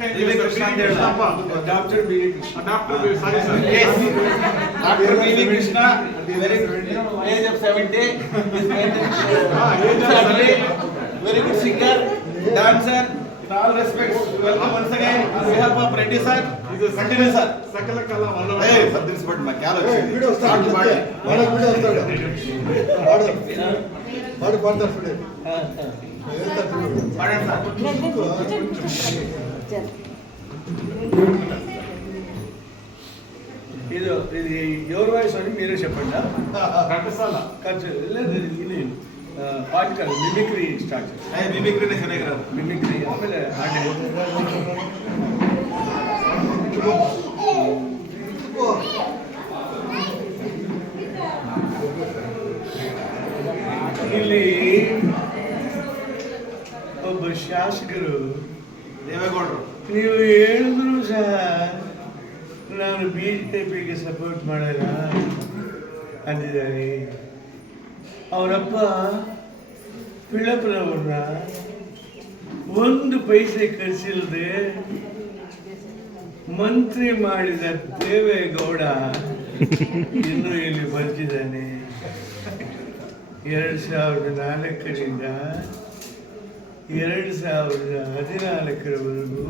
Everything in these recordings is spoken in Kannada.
Adopted B.V. Krishna. Adopted B.V. Sorry, sir. Yes. Dr. B.V. Krishna, very good. Age of 70. His mentor. Very good singer, dancer. In all respects, welcome once again. On behalf of Reddy sir, continue sir. సకల కళ వల్ల ఏ సర్దిన్స్ బట్ మా క్యాల వచ్చింది వీడియో స్టార్ట్ మాడి వాడు వీడియో వస్తాడు వాడు వాడు పాడతాడు చూడండి పాడండి సార్ ಸರ್ ಇದು ఇది ఎవరు వాయిస్ అని మీరే చెప్పండి ಘಟಸಾಲ ఖర్చు లేదు ఇది పాట కాదు మిమిక్రీ స్టార్ట్ ಏ ಮಿಮಿಕ್ರಿನೇ ಚೆನ್ನಾಗಿರೋದು మిమిక్రీ ಆಮೇಲೆ ಹಾಗೆ ಇಲ್ಲಿ ಒಬ್ಬ ಶಾಸಕರು ದೇವೇಗೌಡರು ನೀವು ಹೇಳಿದ್ರು ಸಹ ನಾನು ಬಿ ಜೆ ಪಿಗೆ ಸಪೋರ್ಟ್ ಮಾಡಲ್ಲ ಅಂದಿದ್ದಾರೆ ಅವರಪ್ಪ ಪಿಳ್ಳಪ್ಪನವ್ರನ್ನ ಒಂದು ಪೈಸೆ ಖರ್ಚಿಲ್ಲದೆ ಮಂತ್ರಿ ಮಾಡಿದ ದೇವೇಗೌಡ ಇನ್ನೂ ಇಲ್ಲಿ ಬರ್ತಿದ್ದಾನೆ ಎರಡು ಸಾವಿರದ ನಾಲ್ಕರಿಂದ ಎರಡು ಸಾವಿರದ ಹದಿನಾಲ್ಕರವರೆಗೂ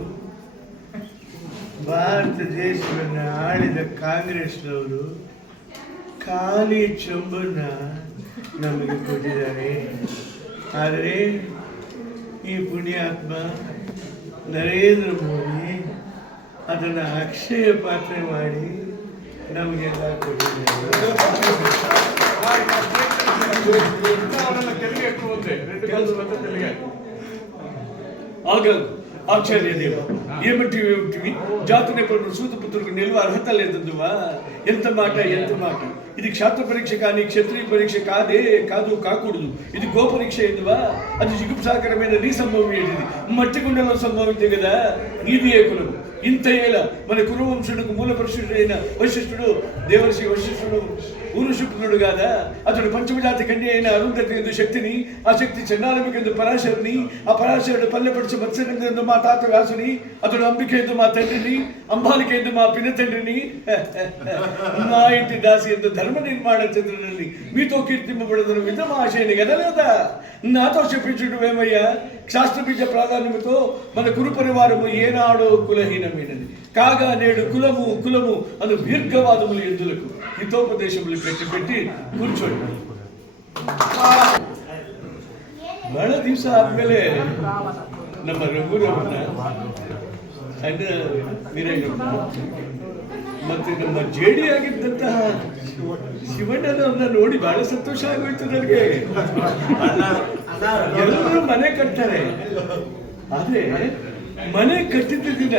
ಭಾರತ ದೇಶವನ್ನು ಆಳಿದ ಕಾಂಗ್ರೆಸ್ನವರು ಖಾಲಿ ಚೊಂಬನ್ನ ನಮಗೆ ಕೊಟ್ಟಿದ್ದಾರೆ. ಆದರೆ ಈ ಪುಣ್ಯಾತ್ಮ ನರೇಂದ್ರ ಮೋದಿ ಅದನ್ನು ಅಕ್ಷಯ ಪಾತ್ರೆ ಮಾಡಿ ನಮಗೆಲ್ಲ ಕೊಟ್ಟಿದ್ದಾರೆ. ఆశ్చర్యదేవు ఏమిటి ఏమిటివి? జాతుని ఎప్పుడు సూతపుత్రుడికి నిల్వ అర్హత లేదువా ఎంత మాట ఎంత మాట? ఇది క్షాత్ర పరీక్ష కానీ క్షత్రియ పరీక్ష కాదే కాదు కాకూడదు. ఇది గో పరీక్ష ఎందువా? అది జిగుప్సాకరమైన నీ సంభవం ఏంటిది? మట్టి గుండెలో సంభవించే కదా నీది ఏ కులం? ఇంత ఏల మన కురువంశుడికి మూల పురుషుడైన వశిష్ఠుడు దేవర్షి వశిష్ఠుడు ఊరుశుక్రుడు కాదా? అతడు పంచమజాతి కన్య అయిన అరుంధతి ఎందు శక్తిని ఆ శక్తి చెన్నారమికెందు పరాశరుని ఆ పరాశరుడు పల్లెపడుచు మత్స్యనందు మా తాత వ్యాసుని అతడు అంబికేందు మా తండ్రిని అంబాలికేందు మా పిన్న తండ్రిని మా ఇంటి దాసి ఎందు ధర్మ నిర్మాణ చంద్రుని మీతో కీర్తింపబడదను విధమాశయని గదలేదా నాతో చెప్పించుడు ఏమయ్యా శాస్త్రబీజ ప్రాధాన్యముతో మన కురు పరివారము ఏనాడో కులహీనమైనది కాగా నేడు కులము కులము అను దీర్ఘవాదములు ఎందులకు హితోపదేశములు పెట్టి పెట్టి కూర్చోండి ಬಹಳ ದಿವಸ ಆದ್ಮೇಲೆ ನಮ್ಮ ರಘುರವನ್ನ ಅಂಡ್ ವೀರಯ್ಯನವ್ರನ್ನ ಮತ್ತೆ ನಮ್ಮ ಜೇಡಿ ಆಗಿದ್ದಂತಹ ಶಿವಣ್ಣನವ್ರನ್ನ ನೋಡಿ ಬಹಳ ಸಂತೋಷ ಆಗೋಯ್ತು ನನಗೆ. ಎಲ್ಲರೂ ಮನೆ ಕಟ್ತಾರೆ. ಆದ್ರೆ ಮನೆ ಕಟ್ಟಿದ ದಿನ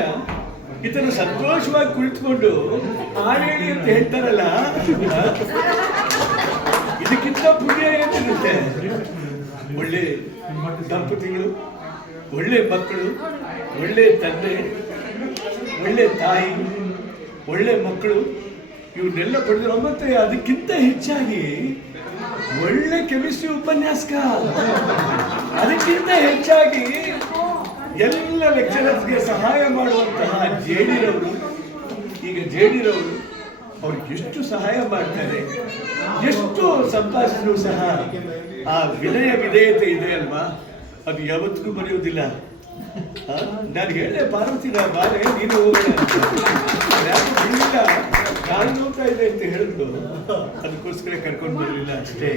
ಇತರ ಸಂತೋಷವಾಗಿ ಕುಳಿತುಕೊಂಡು ಆರೇಳಿ ಅಂತ ಹೇಳ್ತಾರಲ್ಲ, ಇದಕ್ಕಿಂತ ಪುಣ್ಯ ಏನಿರುತ್ತೆ? ಒಳ್ಳೆ ದಂಪತಿಗಳು, ಒಳ್ಳೆ ಮಕ್ಕಳು, ಒಳ್ಳೆ ತಂದೆ, ಒಳ್ಳೆ ತಾಯಿ. ಒಳ್ಳೆ ಮಕ್ಕಳು ಇವನ್ನೆಲ್ಲ ಪಡೆದಿರೋ ಮತ್ತೆ ಅದಕ್ಕಿಂತ ಹೆಚ್ಚಾಗಿ ಒಳ್ಳೆ ಕೆಮಿಸ್ಟ್ರಿ ಉಪನ್ಯಾಸಕ. ಅದಕ್ಕಿಂತ ಹೆಚ್ಚಾಗಿ ಎಲ್ಲ ಲೆಕ್ಚರರ್ಸ್ಗೆ ಸಹಾಯ ಮಾಡುವಂತಹ ಜೇಡಿರವರು. ಈಗ ಜೇಡಿರವರು ಅವ್ರಿಗೆ ಎಷ್ಟು ಸಹಾಯ ಮಾಡ್ತಾರೆ ಎಷ್ಟು ಸಂಪಾದಿಸಿದ್ರು ಸಹ ಆ ವಿನಯ ವಿಧೇಯತೆ ಇದೆ ಅಲ್ವಾ? ಅದು ಯಾವತ್ತಿಗೂ ಬರೆಯುವುದಿಲ್ಲ ನಾನು ಹೇಳಿದೆ ಪಾರ್ವತಿನ ಬಾಲೆ ನೀನು ಹೋಗಿಲ್ಲ ನಾನು ನೋಡ್ತಾ ಇದೆ ಅಂತ ಹೇಳಿದ್ರು. ಅದಕ್ಕೋಸ್ಕರ ಕರ್ಕೊಂಡು ಬರಲಿಲ್ಲ ಅಷ್ಟೇ.